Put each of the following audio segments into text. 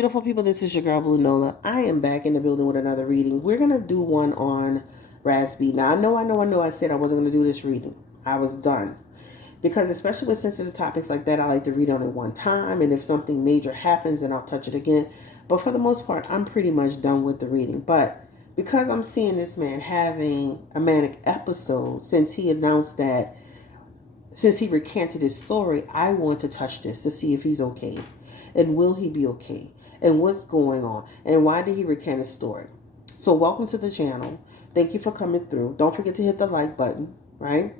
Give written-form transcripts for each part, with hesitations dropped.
beautiful people? This is your girl, Blue Nola. I am back in the building with another reading. We're going to do one on RazB. Now, I know I said I wasn't going to do this reading. I was done. Because especially with sensitive topics like that, I like to read on it one time. And if something major happens, then I'll touch it again. But for the most part, I'm pretty much done with the reading. But because I'm seeing this man having a manic episode since he announced that, since he recanted his story, I want to touch this to see if he's okay. And will he be okay? And what's going on? And why did he recant his story? So welcome to the channel. Thank you for coming through. Don't forget to hit the like button, right?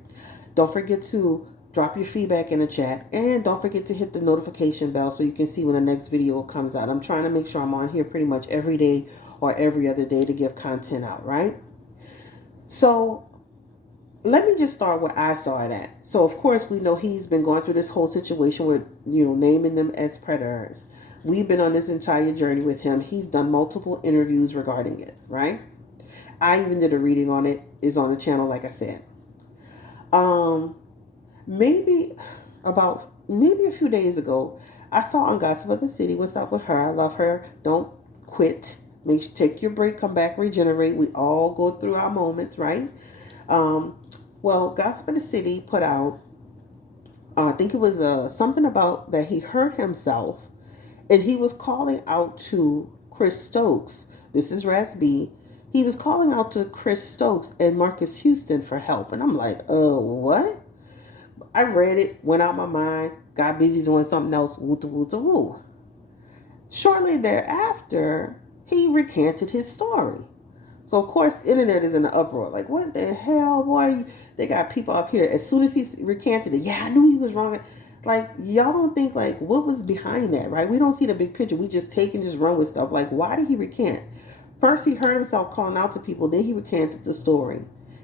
Don't forget to drop your feedback in the chat. And don't forget to hit the notification bell so you can see when the next video comes out. I'm trying to make sure I'm on here pretty much every day or every other day to give content out, right? So let me just start where I saw it at. So, of course, we know he's been going through this whole situation with, naming them as predators. We've been on this entire journey with him. He's done multiple interviews regarding it, right? I even did a reading on it. It's on the channel, like I said. Maybe a few days ago, I saw on Gossip of the City. What's up with her? I love her. Don't quit. Take your break. Come back. Regenerate. We all go through our moments, right? Well, Gossip of the City put out, I think it was something about that he hurt himself, and he was calling out to Chris Stokes. This is RazB. He was calling out to Chris Stokes and Marcus Houston for help, and I'm like, what? I read it, went out my mind, got busy doing something else. Woo. Shortly thereafter, he recanted his story. So, of course, the internet is in an uproar. Like, what the hell, boy? They got people up here. As soon as he recanted it, yeah, I knew he was wrong. Like, y'all don't think, like, what was behind that, right? We don't see the big picture. We just take and just run with stuff. Like, why did he recant? First, he heard himself calling out to people. Then he recanted the story.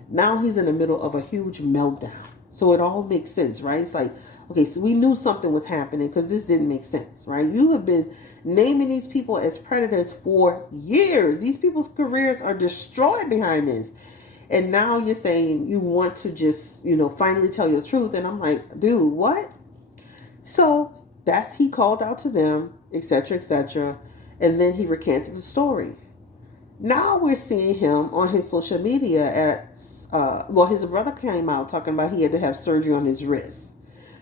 Now he's in the middle of a huge meltdown. So it all makes sense, right? It's like, okay, so we knew something was happening because this didn't make sense, right? You have been naming these people as predators for years. These people's careers are destroyed behind this. And now you're saying you want to just, finally tell your truth. And I'm like, dude, what? So he called out to them, etc., etc. And then he recanted the story. Now we're seeing him on his social media his brother came out talking about he had to have surgery on his wrist.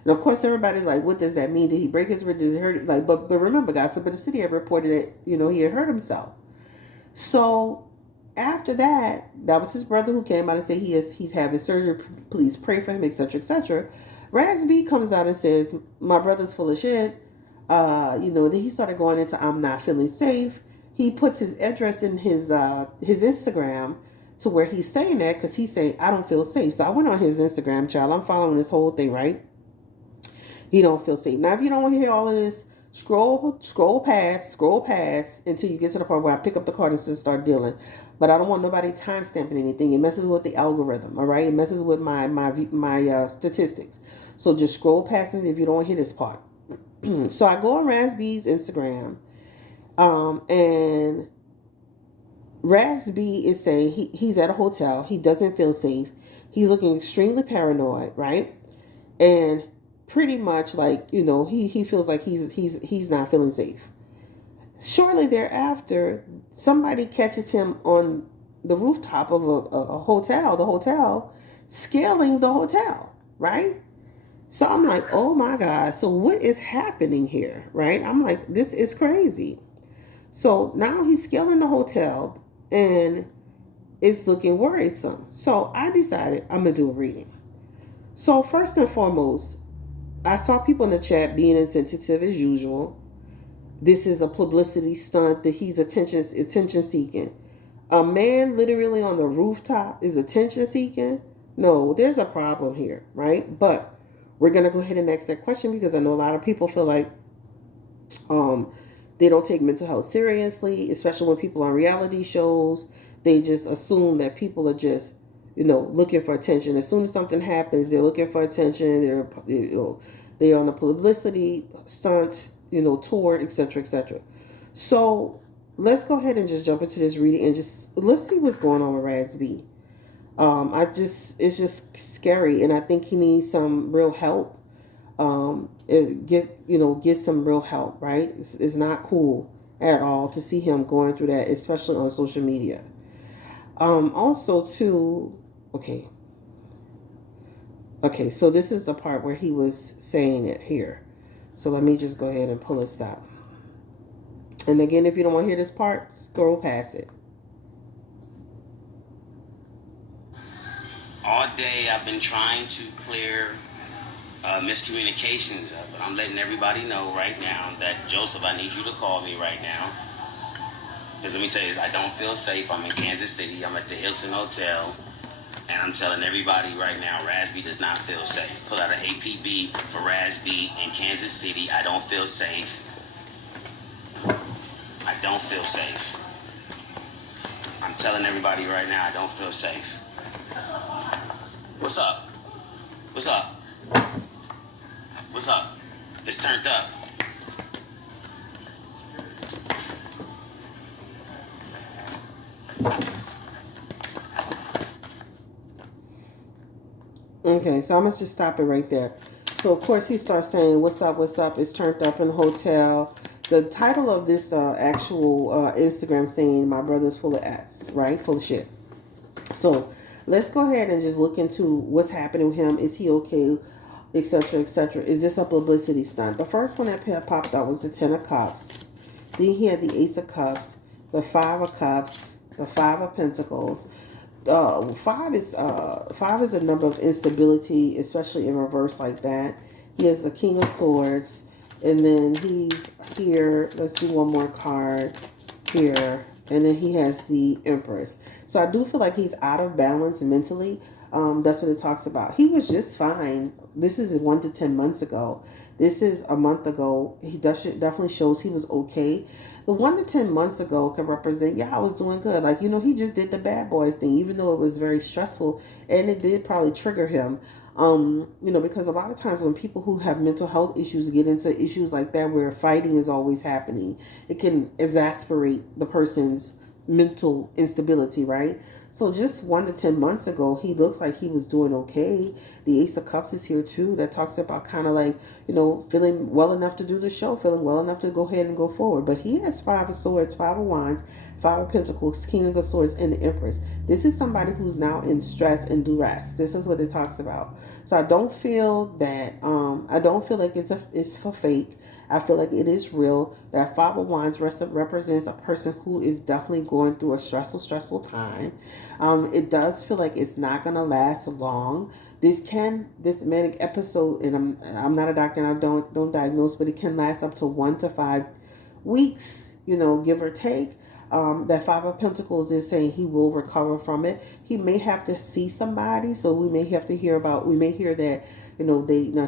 And of course, everybody's like, what does that mean? Did he break his wrist? Did he hurt it? Like, but remember, guys, but the city had reported that, he had hurt himself. So after that was his brother who came out and said he's having surgery. Please pray for him, etc., etc. RazB comes out and says, my brother's full of shit. Then he started going into I'm not feeling safe. He puts his address in his Instagram to where he's staying at because he's saying, I don't feel safe. So I went on his Instagram, child. I'm following this whole thing, right? He don't feel safe. Now, if you don't want to hear all of this, scroll past until you get to the part where I pick up the card and start dealing. But I don't want nobody time stamping anything. It messes with the algorithm, all right? It messes with my statistics. So just scroll past it if you don't want to hear this part. So I go on RazB's Instagram. And RazB is saying he's at a hotel. He doesn't feel safe. He's looking extremely paranoid, right? And pretty much like, he feels like he's not feeling safe. Shortly thereafter, somebody catches him on the rooftop of a hotel, the hotel, scaling the hotel, right? So I'm like, oh my God. So what is happening here, right? I'm like, this is crazy. So now he's scaling the hotel and it's looking worrisome. So I decided I'm going to do a reading. So first and foremost, I saw people in the chat being insensitive as usual. This is a publicity stunt that he's attention seeking. A man literally on the rooftop is attention seeking. No, there's a problem here, right? But we're going to go ahead and ask that question because I know a lot of people feel like they don't take mental health seriously, especially when people on reality shows. They just assume that people are just, looking for attention. As soon as something happens, they're looking for attention. They're on a publicity stunt, tour, etc., etc. So let's go ahead and just jump into this reading and let's see what's going on with RazB. It's just scary, and I think he needs some real help. Get some real help, right? It's not cool at all to see him going through that, especially on social media. Also, too, okay. Okay, so this is the part where he was saying it here. So let me just go ahead and pull this out. And again, if you don't want to hear this part, scroll past it. All day I've been trying to clear miscommunications up, but I'm letting everybody know right now that, Joseph, I need you to call me right now. Because let me tell you, I don't feel safe. I'm in Kansas City. I'm at the Hilton Hotel. And I'm telling everybody right now, RazB does not feel safe. Pull out an APB for RazB in Kansas City. I don't feel safe. I don't feel safe. I'm telling everybody right now, I don't feel safe. What's up? What's up? What's up? It's turned up. Okay, so I'm going to just stop it right there. So, of course, he starts saying, what's up, it's turned up in the hotel. The title of this actual Instagram saying, my brother's full of ass, right? Full of shit. So, let's go ahead and just look into what's happening with him. Is he okay? Etc., etc. Is this a publicity stunt? The first one that popped out was the 10 of Cups. Then he had the Ace of Cups, the 5 of Cups, the 5 of Pentacles. Five is a number of instability, especially in reverse like that. He has the King of Swords, and then he's here. Let's do one more card here, and then he has the Empress. So I do feel like he's out of balance mentally. That's what it talks about. He was just fine. This is 1 to 10 months ago. This is a month ago. He definitely shows he was okay. The 1 to 10 months ago can represent, yeah, I was doing good. Like, he just did the bad boys thing, even though it was very stressful, and it did probably trigger him. Because a lot of times when people who have mental health issues get into issues like that where fighting is always happening, it can exasperate the person's mental instability, right? So just 1 to 10 months ago, he looks like he was doing okay. The Ace of Cups is here too. That talks about kind of like, feeling well enough to do the show, feeling well enough to go ahead and go forward. But he has 5 of Swords, 5 of Wands, 5 of Pentacles, King of Swords, and the Empress. This is somebody who's now in stress and duress. This is what it talks about. So I don't feel that, I don't feel like it's for fake. I feel like it is real. That 5 of Wands represents a person who is definitely going through a stressful time. It does feel like it's not going to last long. This manic episode, and I'm not a doctor and I don't diagnose, but it can last up to 1 to 5 weeks, give or take. That 5 of Pentacles is saying he will recover from it. He may have to see somebody, so we may hear that,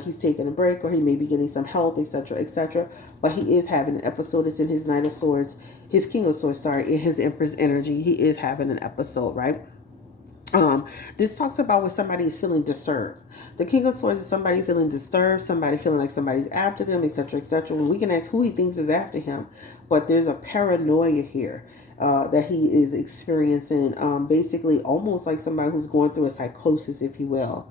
he's taking a break, or he may be getting some help, etc., etc. But he is having an episode. It's in his Knight of Swords, his King of Swords, in his Empress energy. He is having an episode, right? This talks about when somebody is feeling disturbed. The King of Swords is somebody feeling disturbed, somebody feeling like somebody's after them, etc., etc. And we can ask who he thinks is after him, but there's a paranoia here that he is experiencing, basically almost like somebody who's going through a psychosis, if you will.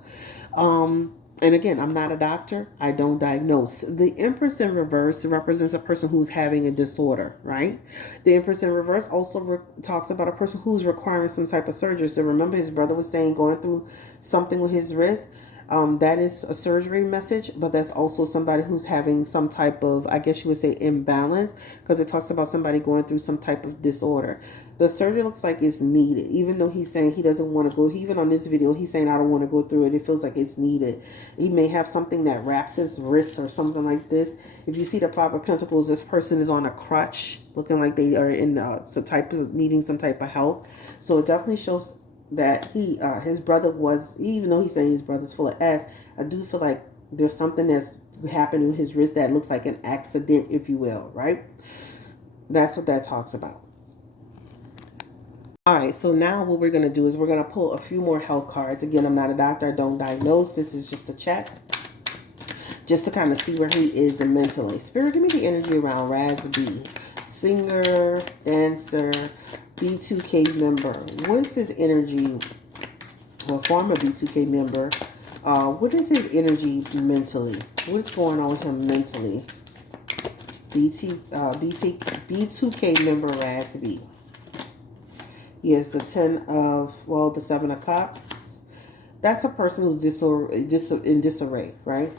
And again, I'm not a doctor. I don't diagnose. The Empress in reverse represents a person who's having a disorder, right? The Empress in reverse also talks about a person who's requiring some type of surgery. So remember his brother was saying going through something with his wrist. That is a surgery message, but that's also somebody who's having some type of, I guess you would say, imbalance, because it talks about somebody going through some type of disorder. The surgery looks like it's needed, even though he's saying he doesn't want to go. Even on this video, he's saying, I don't want to go through it. It feels like it's needed. He may have something that wraps his wrists or something like this. If you see the 5 of Pentacles, this person is on a crutch, looking like they are in needing some type of help. So it definitely shows that his brother was, even though he's saying his brother's full of ass, I do feel like there's something that's happening with his wrist that looks like an accident, if you will, right? That's what that talks about. All right, so now what we're going to do is we're going to pull a few more health cards. Again, I'm not a doctor. I don't diagnose. This is just a check, just to kind of see where he is mentally. Spirit, give me the energy around RazB. Singer, dancer, B2K member. What is his energy? Well, former B2K member. What is his energy mentally? What's going on with him mentally? B2K member RazB. He has the the 7 of Cups. That's a person who's in disarray, right?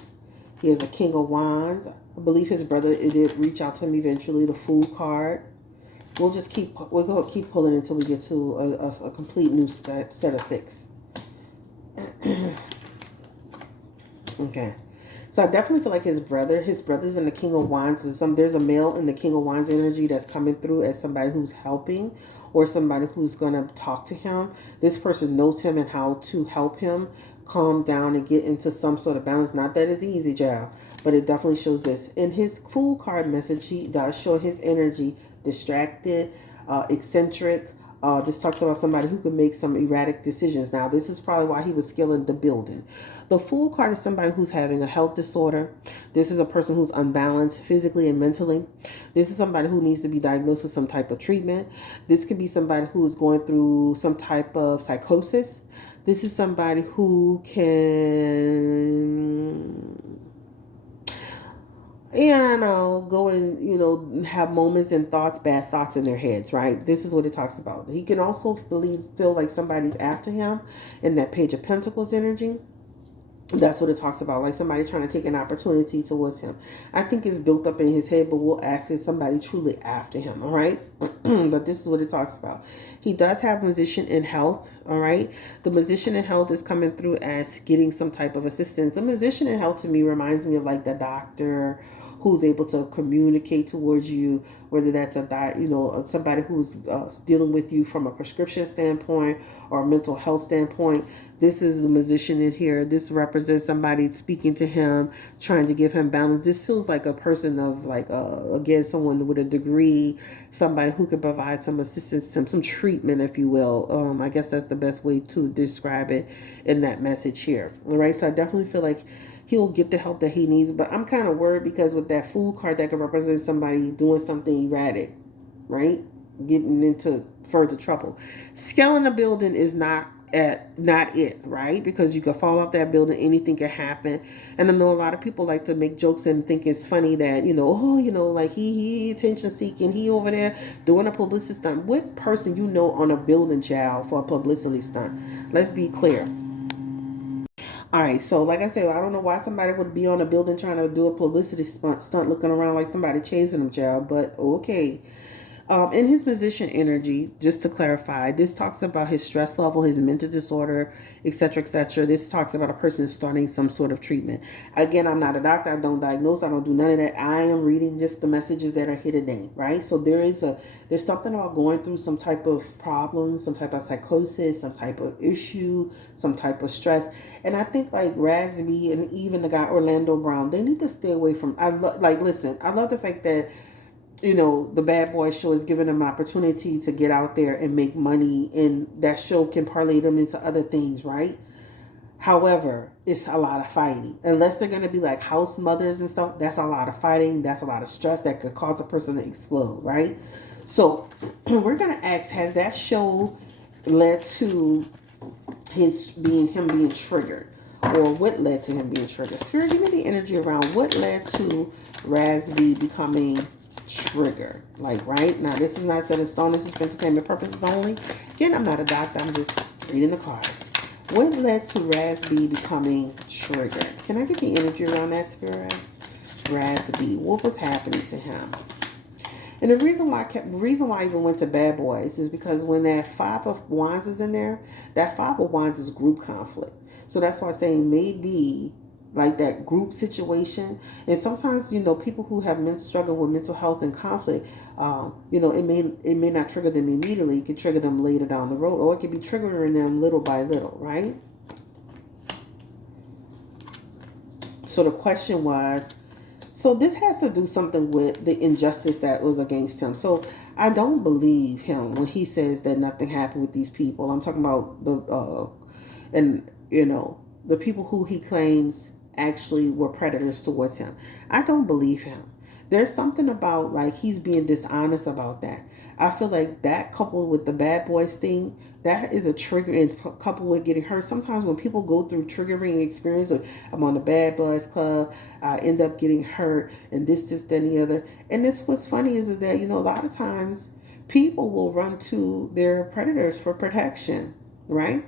He has a King of Wands. I believe his brother did reach out to him eventually. The Fool card. We're gonna keep pulling until we get to a complete new set of 6. Okay. So I definitely feel like his brother's in the King of Wands. There's a male in the King of Wands energy that's coming through as somebody who's helping or somebody who's gonna talk to him. This person knows him and how to help him calm down and get into some sort of balance. Not that it's easy, child, but it definitely shows this. In his Fool card message, he does show his energy distracted, eccentric. This talks about somebody who can make some erratic decisions. Now, this is probably why he was scaling the building. The Fool card is somebody who's having a health disorder. This is a person who's unbalanced physically and mentally. This is somebody who needs to be diagnosed with some type of treatment. This could be somebody who is going through some type of psychosis. This is somebody who can, go and, have moments and bad thoughts in their heads, right? This is what it talks about. He can also feel like somebody's after him in that Page of Pentacles energy. That's what it talks about, like somebody trying to take an opportunity towards him. I think it's built up in his head, but we'll ask if somebody truly after him, all right? But this is what it talks about. He does have musician in health, all right? The musician in health is coming through as getting some type of assistance. A musician in health to me reminds me of like the doctor who's able to communicate towards you, whether that's somebody who's dealing with you from a prescription standpoint or a mental health standpoint. This is a musician in here. This represents somebody speaking to him, trying to give him balance. This feels like a person of again, someone with a degree, somebody who could provide some assistance to him, some treatment, if you will. I guess that's the best way to describe it in that message here. All right. So I definitely feel like he'll get the help that he needs, but I'm kind of worried because with that Fool card, that could represent somebody doing something erratic, right? Getting into further trouble. Scaling a building is not it, right? Because you could fall off that building, anything can happen. And I know a lot of people like to make jokes and think it's funny that like he attention seeking, he over there doing a publicity stunt. What person on a building, child, for a publicity stunt? Let's be clear. All right, so like I said, I don't know why somebody would be on a building trying to do a publicity stunt looking around like somebody chasing them, child, but okay. In his position energy, just to clarify, this talks about his stress level, his mental disorder, etc., etc. This talks about a person starting some sort of treatment. Again, I'm not a doctor. I don't diagnose. I don't do none of that. I am reading just the messages that are here today, right? So there's something about going through some type of problem, some type of psychosis, some type of issue, some type of stress. And I think like RazB and even the guy Orlando Brown, they need to stay away from. Listen, I love the fact that the Bad Boy show is giving them opportunity to get out there and make money, and that show can parlay them into other things, right? However, it's a lot of fighting. Unless they're going to be like house mothers and stuff, that's a lot of fighting. That's a lot of stress that could cause a person to explode, right? So we're going to ask, has that show led to him being triggered? Or what led to him being triggered? Spirit, give me the energy around what led to RazB becoming trigger. Right now, this is not set in stone. This is for entertainment purposes only. Again, I'm not a doctor. I'm just reading the cards. What led to RazB becoming triggered? Can I get the energy around that, Spirit? RazB, what was happening to him? And the reason why I even went to Bad Boys is because when that 5 of Wands is in there, that 5 of Wands is group conflict. So that's why I'm saying maybe like that group situation. And sometimes, people who have struggle with mental health and conflict, it may not trigger them immediately. It could trigger them later down the road, or it could be triggering them little by little, right? So the question was, so this has to do something with the injustice that was against him. So I don't believe him when he says that nothing happened with these people. I'm talking about the people who he claims actually were predators towards him. I don't believe him. There's something about like he's being dishonest about that. I feel like that coupled with the bad boys thing, that is a trigger, and coupled with getting hurt. Sometimes when people go through triggering experience of I'm on the bad boys club, I end up getting hurt, and this, that, and the other. And this what's funny is that a lot of times people will run to their predators for protection, right?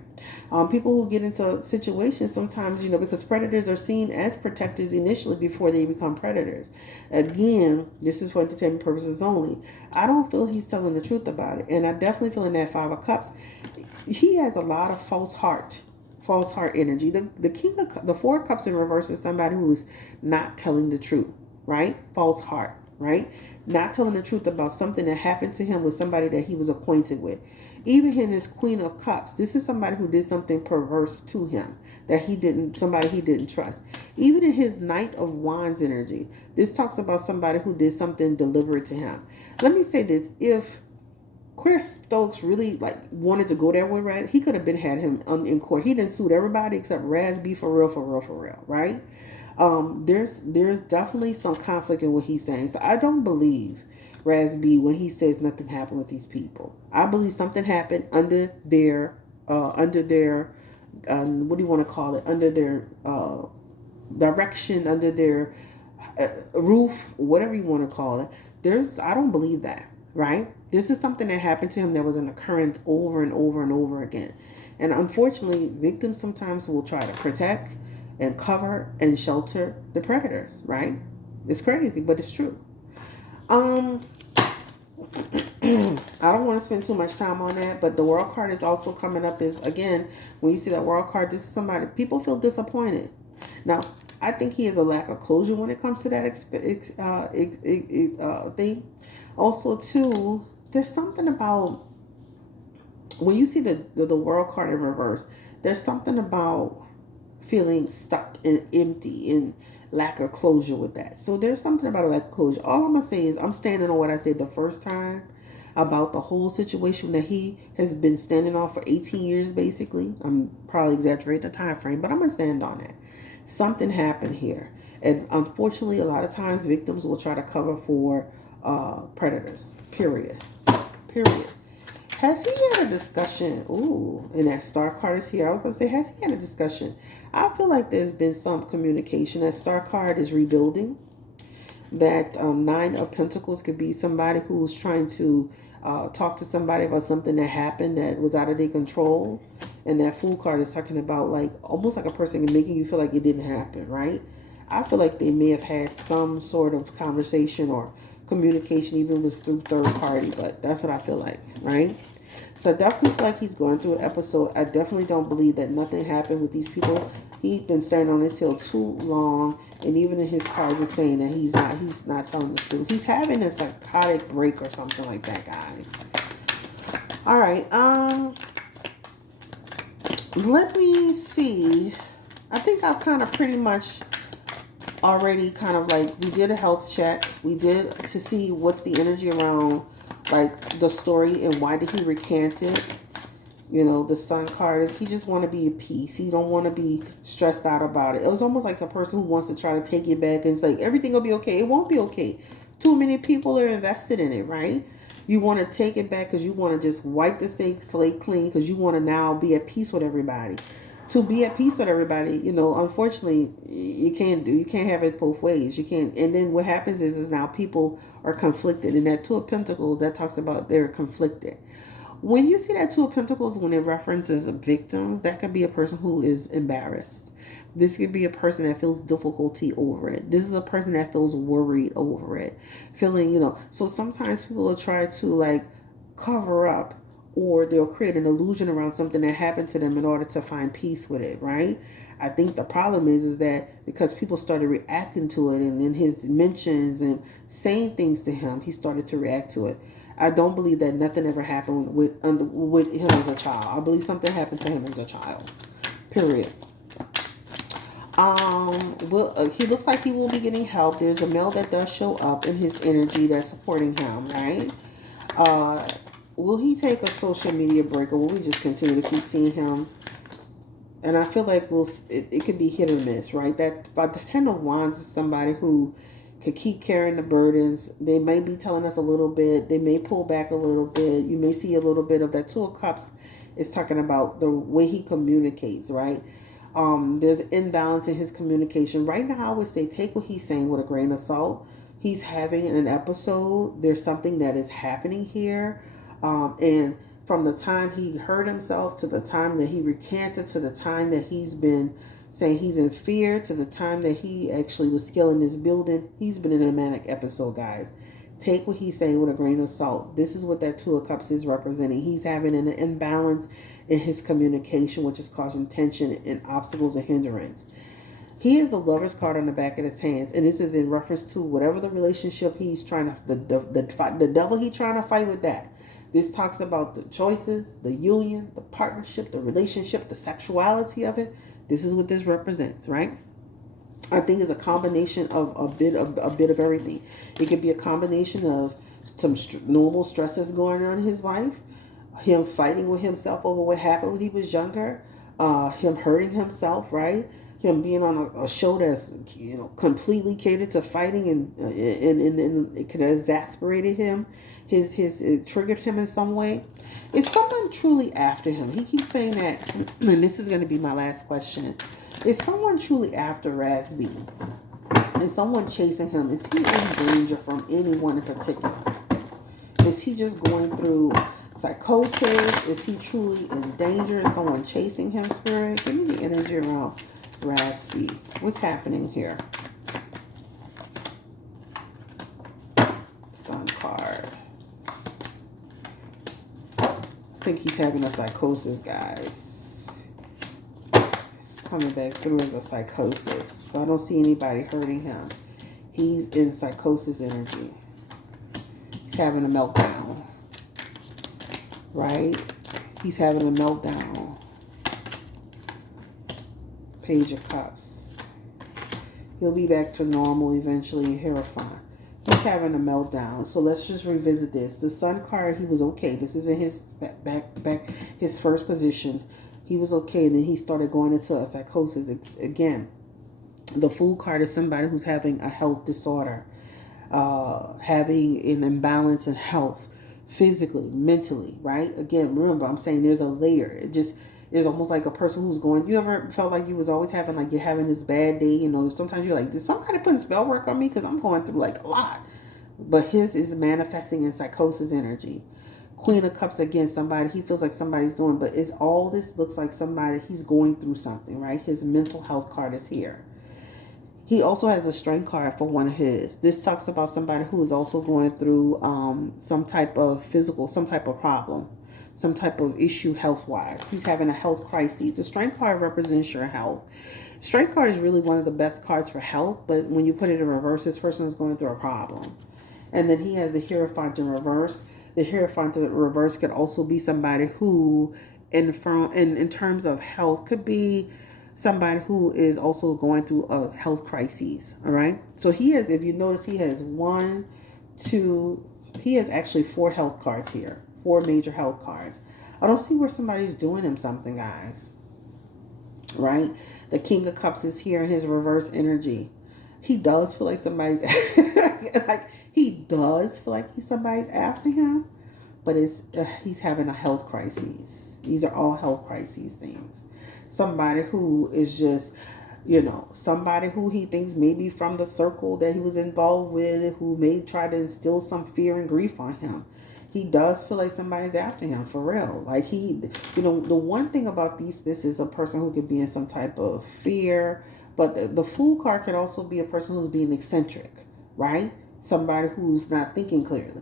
People who get into situations sometimes, because predators are seen as protectors initially before they become predators. Again, this is for entertainment purposes only. I don't feel he's telling the truth about it. And I definitely feel in that Five of Cups, he has a lot of false heart energy. The King of the Four of Cups in reverse is somebody who's not telling the truth, right? False heart, right? Not telling the truth about something that happened to him with somebody that he was acquainted with. Even in his Queen of Cups, this is somebody who did something perverse to him that somebody he didn't trust. Even in his Knight of Wands energy, this talks about somebody who did something deliberate to him. Let me say this: if Chris Stokes really wanted to go there with Raz, he could have been had him in court. He didn't sued everybody except RazB for real, right? There's definitely some conflict in what he's saying. So I don't believe RazB when he says nothing happened with these people. I believe something happened under their what do you want to call it, under their direction, under their roof, whatever you want to call it. I don't believe that, right? This is something that happened to him that was an occurrence over and over and over again. And unfortunately, victims sometimes will try to protect and cover and shelter the predators, right? It's crazy, but it's true. I don't want to spend too much time on that, but the world card is also coming up. Is again, when you see that world card, this is somebody people feel disappointed. Now, I think he has a lack of closure when it comes to that thing. Also, too, there's something about when you see the world card in reverse. There's something about feeling stuck and empty and lack of closure with that. So there's something about a lack of closure. All I'm gonna say is I'm standing on what I said the first time about the whole situation that he has been standing on for 18 years basically. I'm probably exaggerating the time frame, but I'm gonna stand on it. Something happened here. And unfortunately, a lot of times victims will try to cover for predators. Period. Has he had a discussion? Ooh, and that star card is here. I was going to say, has he had a discussion? I feel like there's been some communication. That star card is rebuilding. That Nine of Pentacles could be somebody who's trying to talk to somebody about something that happened that was out of their control. And that Fool card is talking about almost like a person making you feel like it didn't happen, right? I feel like they may have had some sort of conversation or communication, even with through third party, but that's what I feel like, right? So I definitely feel like he's going through an episode. I definitely don't believe that nothing happened with these people. He's been standing on his hill too long, and even in his cards is saying that he's not telling the truth. He's having a psychotic break or something like that, guys. All right, let me see. I think I've kind of pretty much already we did a health check. We did to see what's the energy around the story and why did he recant it. The Sun card is he just want to be at peace. He don't want to be stressed out about it. It was almost like the person who wants to try to take it back and it's like everything will be okay. It won't be okay. Too many people are invested in it, right? You want to take it back because you want to just wipe the slate clean because you want to now be at peace with everybody. To be at peace with everybody, unfortunately, you can't have it both ways. You can't. And then what happens is now people are conflicted. And that Two of Pentacles, that talks about they're conflicted. When you see that Two of Pentacles, when it references victims, that could be a person who is embarrassed. This could be a person that feels difficulty over it. This is a person that feels worried over it. Feeling, so sometimes people will try to cover up, or they'll create an illusion around something that happened to them in order to find peace with it, right? I think the problem is that because people started reacting to it and in his mentions and saying things to him, he started to react to it. I don't believe that nothing ever happened with him as a child. I believe something happened to him as a child. Period. He looks like he will be getting help. There's a male that does show up in his energy that's supporting him, right? Will he take a social media break, or will we just continue to keep seeing him? And I feel like it could be hit or miss, right? That but the Ten of Wands is somebody who could keep carrying the burdens. They may be telling us a little bit. They may pull back a little bit. You may see a little bit of that. Two of Cups is talking about the way he communicates, right? There's an imbalance in his communication. Right now, I would say take what he's saying with a grain of salt. He's having an episode. There's something that is happening here. And from the time he hurt himself to the time that he recanted to the time that he's been saying he's in fear to the time that he actually was scaling this building, he's been in a manic episode, guys. Take what he's saying with a grain of salt. This is what that Two of Cups is representing. He's having an imbalance in his communication, which is causing tension and obstacles and hindrance. He has the Lover's card on the back of his hands, and this is in reference to whatever the relationship he's trying to, the devil he's trying to fight with that. This talks about the choices, the union, the partnership, the relationship, the sexuality of it. This is what this represents, right? I think it's a combination of a bit of everything. It could be a combination of some normal stresses going on in his life, him fighting with himself over what happened when he was younger, him hurting himself, right? Him being on a show that's completely catered to fighting, and it could have exasperated him. It triggered him in some way. Is someone truly after him? He keeps saying that, and this is going to be my last question. Is someone truly after RazB? Is someone chasing him? Is he in danger from anyone in particular? Is he just going through psychosis? Is he truly in danger? Is someone chasing him, Spirit? Give me the energy around RazB. What's happening here? Sun card. I think he's having a psychosis, guys. It's coming back through as a psychosis. So I don't see anybody hurting him. He's in psychosis energy. He's having a meltdown. Right? He's having a meltdown. Page of Cups. He'll be back to normal eventually. Hierophant. He's having a meltdown. So let's just revisit this. The Sun card, he was okay. This is in his back his first position. He was okay, and then he started going into a psychosis again. The Fool card is somebody who's having a health disorder, having an imbalance in health, physically, mentally, right? Again, remember, I'm saying there's a layer. It just is almost like a person who's going, you ever felt like you was always having, like you're having this bad day, sometimes you're like, did somebody put spell work on me? Because I'm going through like a lot. But his is manifesting in psychosis energy. Queen of Cups, again, somebody, he feels like somebody's doing, but it's all this looks like somebody, he's going through something, right? His mental health card is here. He also has a strength card for one of his. This talks about somebody who is also going through some type of some type of problem, some type of issue health-wise. He's having a health crisis. The strength card represents your health. Strength card is really one of the best cards for health, but when you put it in reverse, this person is going through a problem. And then he has the Hierophant in reverse. The Hierophant in reverse could also be somebody who, in terms of health, could be somebody who is also going through a health crisis. All right. So he has, if you notice, he has he has actually 4 health cards here, 4 major health cards. I don't see where somebody's doing him something, guys. Right. The King of Cups is here in his reverse energy. He does feel like somebody's somebody's after him, but he's having a health crisis. These are all health crises things. Somebody who is just, somebody who he thinks maybe from the circle that he was involved with, who may try to instill some fear and grief on him. He does feel like somebody's after him, for real. Like the one thing about this is a person who could be in some type of fear, but the Fool card could also be a person who's being eccentric, right? Somebody who's not thinking clearly.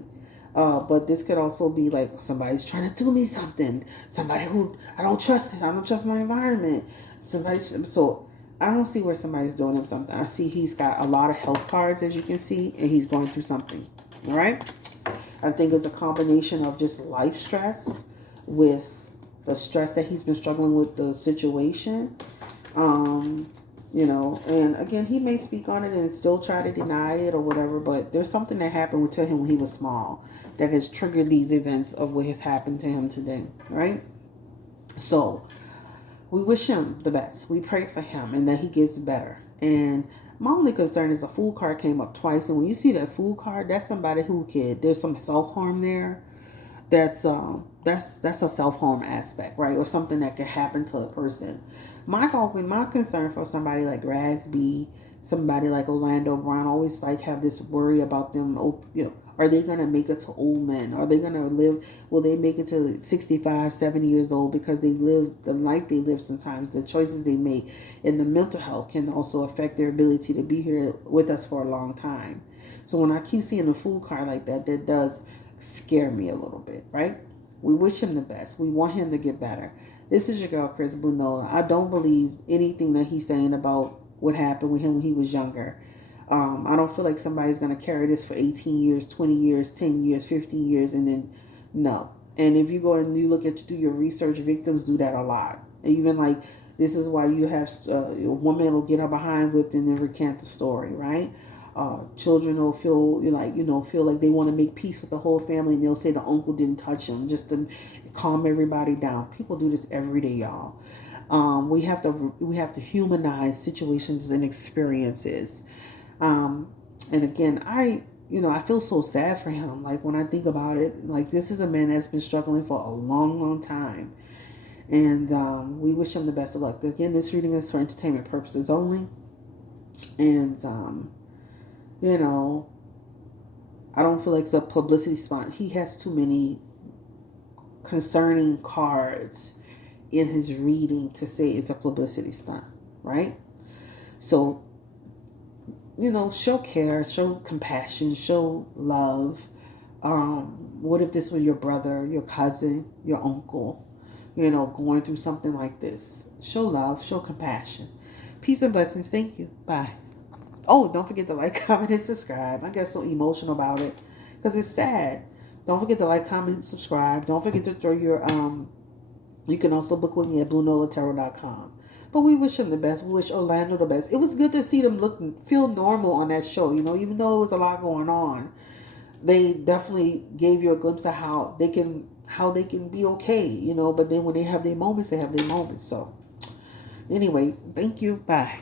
But this could also be like somebody's trying to do me something. Somebody who I don't trust. I don't trust my environment. So I don't see where somebody's doing him something. I see he's got a lot of health cards, as you can see, and he's going through something. All right. I think it's a combination of just life stress with the stress that he's been struggling with the situation. And again, he may speak on it and still try to deny it or whatever, but there's something that happened to him when he was small that has triggered these events of what has happened to him today, right? So we wish him the best. We pray for him and that he gets better. And my only concern is the food card came up twice, and when you see that food card, that's somebody who could. There's some self harm there. That's a self harm aspect, right, or something that could happen to a person. My concern for somebody like RazB, somebody like Orlando Brown, always like have this worry about them. Are they gonna make it to old men? Are they gonna live? Will they make it to 65, 70 years old because they live the life they live? Sometimes the choices they make and the mental health can also affect their ability to be here with us for a long time. So when I keep seeing a food card like that, that does scare me a little bit, right? We wish him the best. We want him to get better. This is your girl, Chris Blue Nola. I don't believe anything that he's saying about what happened with him when he was younger. I don't feel like somebody's going to carry this for 18 years, 20 years, 10 years, 15 years, and then no. And if you go and you do your research, victims do that a lot. Even like, this is why you have a woman will get her behind whipped and then recant the story, right? Children will feel like they want to make peace with the whole family, and they'll say the uncle didn't touch them just to calm everybody down. People do this every day, y'all. We have to humanize situations and experiences. And again, I feel so sad for him. Like when I think about it, like this is a man that's been struggling for a long, long time, and we wish him the best of luck. Again, this reading is for entertainment purposes only, and I don't feel like it's a publicity stunt. He has too many concerning cards in his reading to say it's a publicity stunt, right? So, show care, show compassion, show love. What if this were your brother, your cousin, your uncle, going through something like this? Show love, show compassion. Peace and blessings. Thank you. Bye. Oh, don't forget to like, comment, and subscribe. I get so emotional about it because it's sad. Don't forget to like, comment, and subscribe. Don't forget to throw your You can also book with me at BlueNolaTarot.com. But we wish him the best. We wish Orlando the best. It was good to see them feel normal on that show. Even though it was a lot going on, they definitely gave you a glimpse of how they can be okay. But then when they have their moments, they have their moments. So anyway, thank you. Bye.